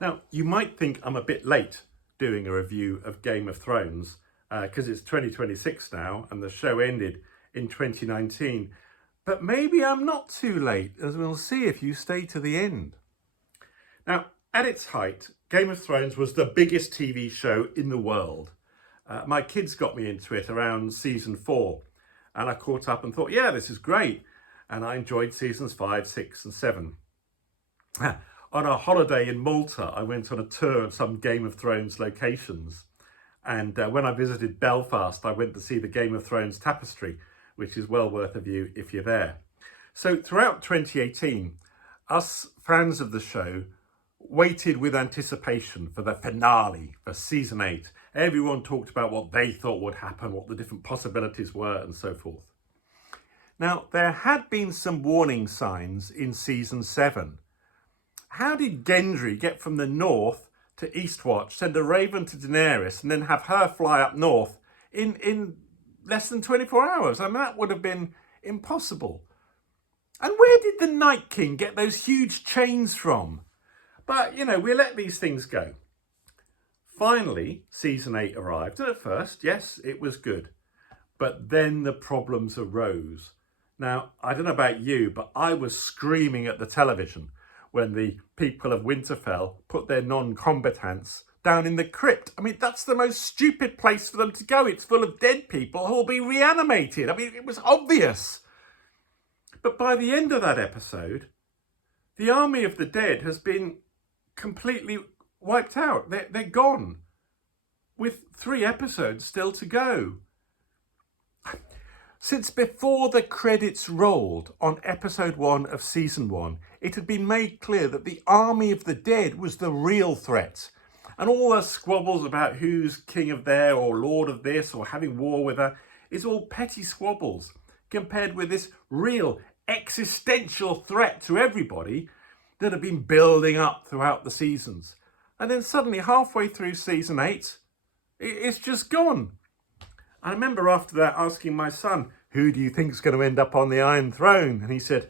Now, you might think I'm a bit late doing a review of Game of Thrones because it's 2026 now and the show ended in 2019. But maybe I'm not too late, as we'll see if you stay to the end. Now, at its height, Game of Thrones was the biggest TV show in the world. My kids got me into it around season 4, and I caught up and thought, yeah, this is great. And I enjoyed seasons 5, 6, and 7. On a holiday in Malta, I went on a tour of some Game of Thrones locations. And when I visited Belfast, I went to see the Game of Thrones tapestry, which is well worth a view if you're there. So throughout 2018, us fans of the show waited with anticipation for the finale, for season 8. Everyone talked about what they thought would happen, what the different possibilities were, and so forth. Now, there had been some warning signs in season 7. How did Gendry get from the north to Eastwatch, send a raven to Daenerys, and then have her fly up north in less than 24 hours? I mean, that would have been impossible. And where did the Night King get those huge chains from? But, you know, we let these things go. Finally, season 8 arrived, and at first, yes, it was good. But then the problems arose. Now, I don't know about you, but I was screaming at the television when the people of Winterfell put their non-combatants down in the crypt. I mean, that's the most stupid place for them to go. It's full of dead people who will be reanimated. I mean, it was obvious. But by the end of that episode, the army of the dead has been completely wiped out. They're gone, with 3 episodes still to go. Since before the credits rolled on episode 1 of season 1, it had been made clear that the army of the dead was the real threat. And all the squabbles about who's king of there or lord of this or having war with her is all petty squabbles compared with this real existential threat to everybody that had been building up throughout the seasons. And then suddenly, halfway through season 8, it's just gone. I remember after that asking my son, who do you think is going to end up on the Iron Throne? And he said,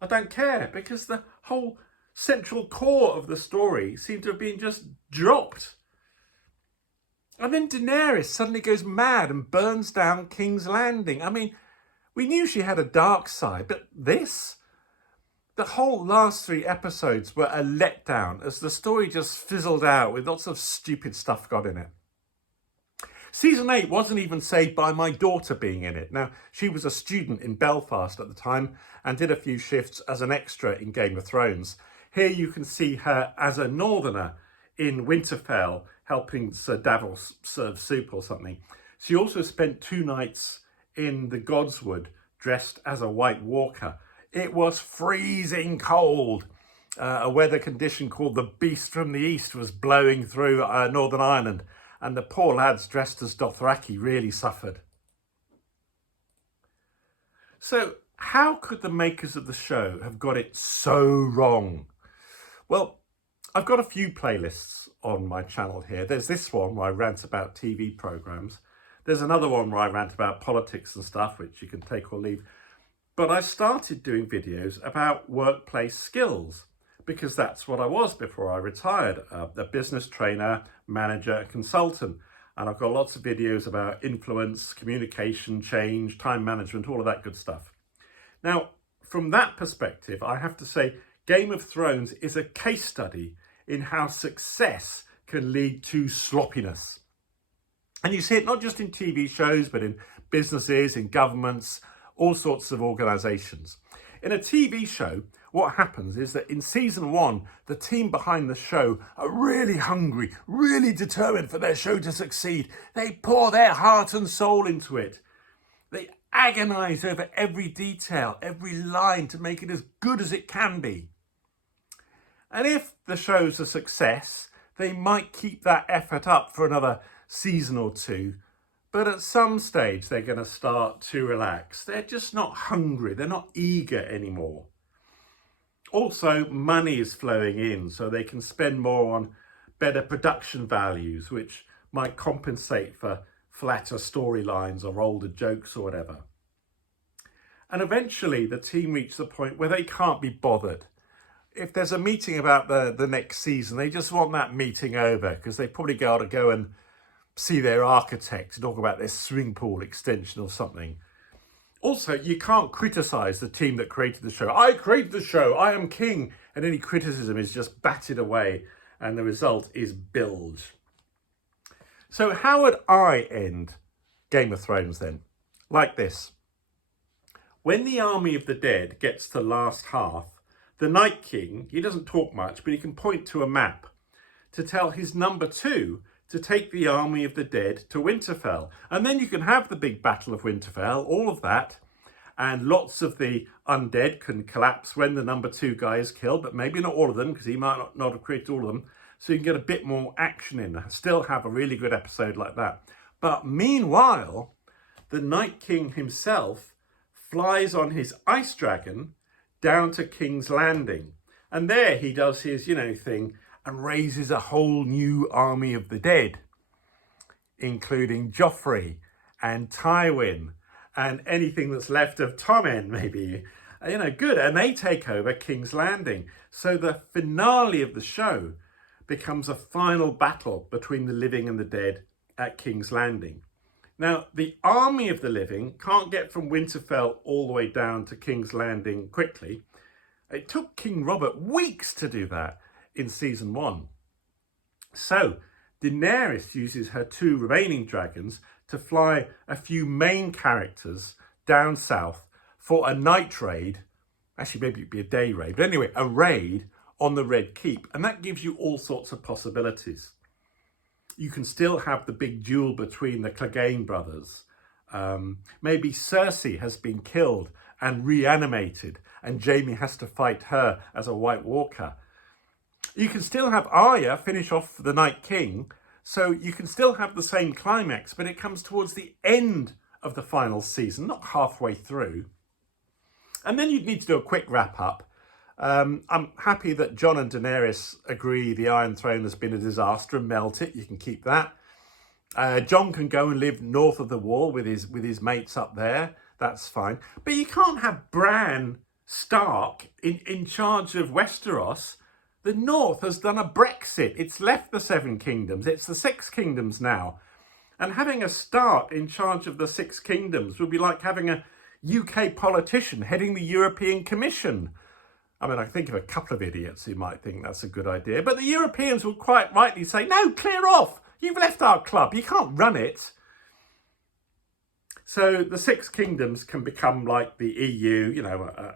I don't care, because the whole central core of the story seemed to have been just dropped. And then Daenerys suddenly goes mad and burns down King's Landing. I mean, we knew she had a dark side, but this? The whole last 3 episodes were a letdown as the story just fizzled out with lots of stupid stuff got in it. Season 8 wasn't even saved by my daughter being in it. Now, she was a student in Belfast at the time and did a few shifts as an extra in Game of Thrones. Here you can see her as a northerner in Winterfell helping Sir Davos serve soup or something. She also spent 2 nights in the Godswood dressed as a White Walker. It was freezing cold. A weather condition called the Beast from the East was blowing through Northern Ireland, and the poor lads dressed as Dothraki really suffered. So how could the makers of the show have got it so wrong? Well, I've got a few playlists on my channel here. There's this one where I rant about TV programmes. There's another one where I rant about politics and stuff, which you can take or leave. But I started doing videos about workplace skills because that's what I was before I retired, a business trainer, manager, consultant. And I've got lots of videos about influence, communication, change, time management, all of that good stuff. Now, from that perspective, I have to say Game of Thrones is a case study in how success can lead to sloppiness. And you see it not just in TV shows, but in businesses, in governments, all sorts of organisations. In a TV show, what happens is that in season 1, the team behind the show are really hungry, really determined for their show to succeed. They pour their heart and soul into it. They agonise over every detail, every line to make it as good as it can be. And if the show's a success, they might keep that effort up for another season or 2. But at some stage, they're going to start to relax. They're just not hungry. They're not eager anymore. Also, money is flowing in, so they can spend more on better production values, which might compensate for flatter storylines or older jokes or whatever. And eventually, the team reach the point where they can't be bothered. if there's a meeting about the next season, they just want that meeting over because they probably got to go and see their architect to talk about their swimming pool extension or something. Also, you can't criticise the team that created the show. I created the show, I am king. And any criticism is just batted away and the result is bilge. So how would I end Game of Thrones then? Like this. When the army of the dead gets to the last half, the Night King, he doesn't talk much, but he can point to a map to tell his number 2 to take the army of the dead to Winterfell. And then you can have the big battle of Winterfell, all of that, and lots of the undead can collapse when the number 2 guy is killed, but maybe not all of them, because he might not have created all of them. So you can get a bit more action in, still have a really good episode like that. But meanwhile, the Night King himself flies on his ice dragon down to King's Landing. And there he does his, thing and raises a whole new army of the dead, including Joffrey and Tywin and anything that's left of Tommen, maybe. Good. And they take over King's Landing. So the finale of the show becomes a final battle between the living and the dead at King's Landing. Now, the army of the living can't get from Winterfell all the way down to King's Landing quickly. It took King Robert weeks to do that in season 1. So Daenerys uses her 2 remaining dragons to fly a few main characters down south for a night raid. Actually, maybe it'd be a day raid, but anyway, a raid on the Red Keep. And that gives you all sorts of possibilities. You can still have the big duel between the Clegane brothers. Maybe Cersei has been killed and reanimated, and Jaime has to fight her as a White Walker. You can still have Arya finish off the Night King, so you can still have the same climax, but it comes towards the end of the final season, not halfway through. And then you'd need to do a quick wrap up. I'm happy that Jon and Daenerys agree the Iron Throne has been a disaster and melt it. You can keep that. Jon can go and live north of the wall with his mates up there. That's fine. But you can't have Bran Stark in charge of Westeros. The North has done a Brexit. It's left the 7 kingdoms. It's the 6 kingdoms now. And having a Stark in charge of the 6 kingdoms would be like having a UK politician heading the European Commission. I mean, I think of a couple of idiots who might think that's a good idea, but the Europeans would quite rightly say, no, clear off. You've left our club. You can't run it. So the 6 kingdoms can become like the EU,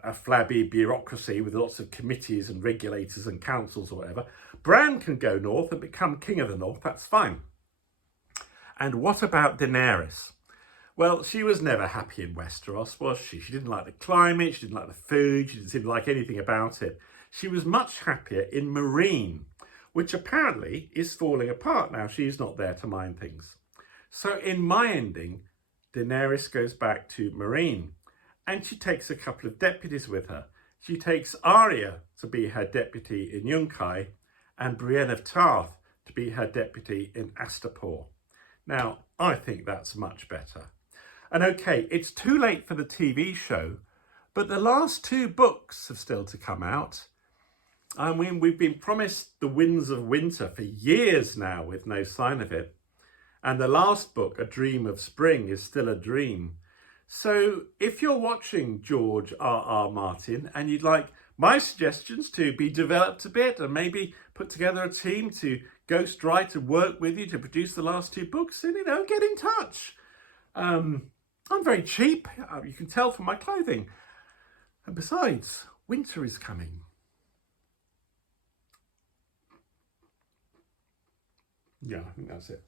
a flabby bureaucracy with lots of committees and regulators and councils or whatever. Bran can go north and become king of the north. That's fine. And what about Daenerys? Well, she was never happy in Westeros, was she? She didn't like the climate, she didn't like the food, she didn't seem to like anything about it. She was much happier in Meereen, which apparently is falling apart now. She's not there to mind things. So in my ending, Daenerys goes back to Meereen and she takes a couple of deputies with her. She takes Arya to be her deputy in Yunkai and Brienne of Tarth to be her deputy in Astapor. Now, I think that's much better. And okay, it's too late for the TV show, but the last 2 books have still to come out. I mean, we've been promised the Winds of Winter for years now with no sign of it. And the last book, A Dream of Spring, is still a dream. So if you're watching George R.R. Martin and you'd like my suggestions to be developed a bit and maybe put together a team to ghostwrite and work with you to produce the last 2 books, then, get in touch. I'm very cheap, you can tell from my clothing. And besides, winter is coming. Yeah, I think that's it.